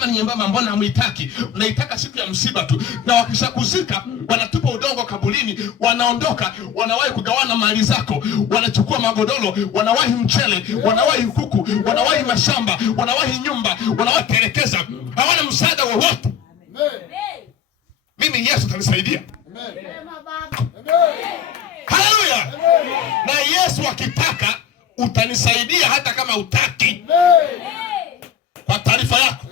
kama ni nyembamba, mbona hamuitaki? Mnaitaka siku ya msiba tu, na wakishakuzika wanatupa udongo kabulini, wanaondoka, wanawahi kugawana mali zako, wanachukua magodoro, wanawahi mchele, wanawahi kuku, wanawahi mashamba, wanawahi nyumba, wanawahi telekeza, hawana msaada wowote. Mimi Yesu atanisaidia. Haleluya! Na Yesu akitaka utanisaidia hata kama utaki. Kwa taarifa yako,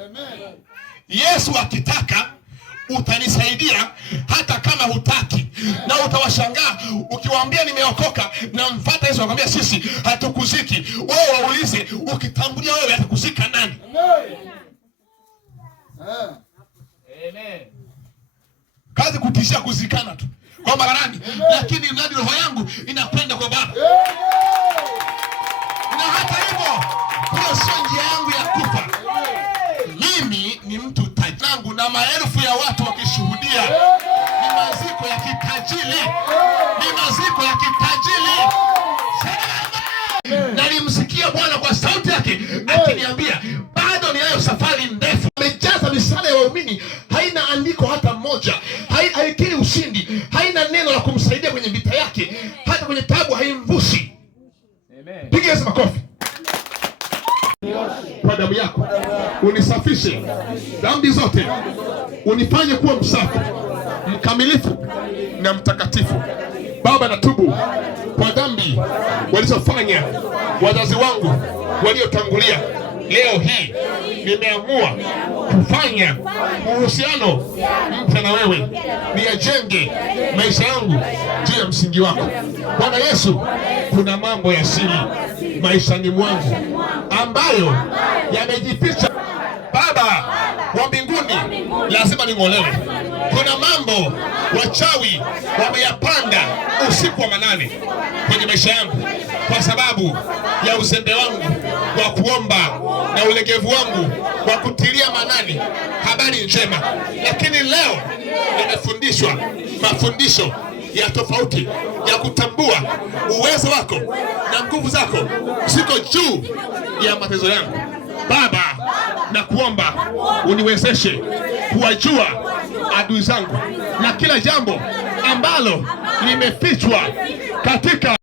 Yesu akitaka utanisaidia hata kama hutaki. Na utawashangaa ukiwaambia nimeokoka na mfuata Yesu, anakuambia sisi hatukuziki. Wao waulize, ukitambulia wewe atakuzika nani? Amen. Kazi kutishia kuzikana tu kwa barani, lakini mradi roho yangu inakwenda kwa Baba. Na hata hivyo, hiyo sio njia yangu ya kufa. Mimi ni mtu tajiri na maelfu ya watu wakishuhudia. Ni maziko ya kitajiri. Ni maziko ya kitajiri. Nalimsikia Bwana kwa sauti yake akiniambia, bado ninayo safari ndefu. Amejaza misala ya waumini, haina andiko hata moja, haikiri ushindi, haina neno la kumsaidia kwenye vita yake, hata kwenye taabu haimvushi. Amen. Piga Yesu makofi. Kwa damu yako unisafishe dhambi zote, unifanye kuwa msafi, mkamilifu na mtakatifu. Baba, natubu kwa dhambi walizofanya wazazi wangu waliotangulia. Leo hii nimeamua kufanya uhusiano mpya na wewe, niyajenge maisha yangu juu ya msingi wako. Bwana Yesu, kuna mambo ya siri maishani mwangu ambayo yamejificha. Baba wa mbinguni, lazima ning'olewe. Kuna mambo wachawi wameyapanda usiku wa manane kwenye maisha yangu kwa sababu ya uzembe wangu wa kuomba na ulegevu wangu wa kutilia manani habari njema. Lakini leo nimefundishwa mafundisho ya tofauti ya kutambua uwezo wako na nguvu zako ziko juu ya mateso yangu. Baba, na kuomba uniwezeshe kuwajua adui zangu na kila jambo ambalo limefichwa katika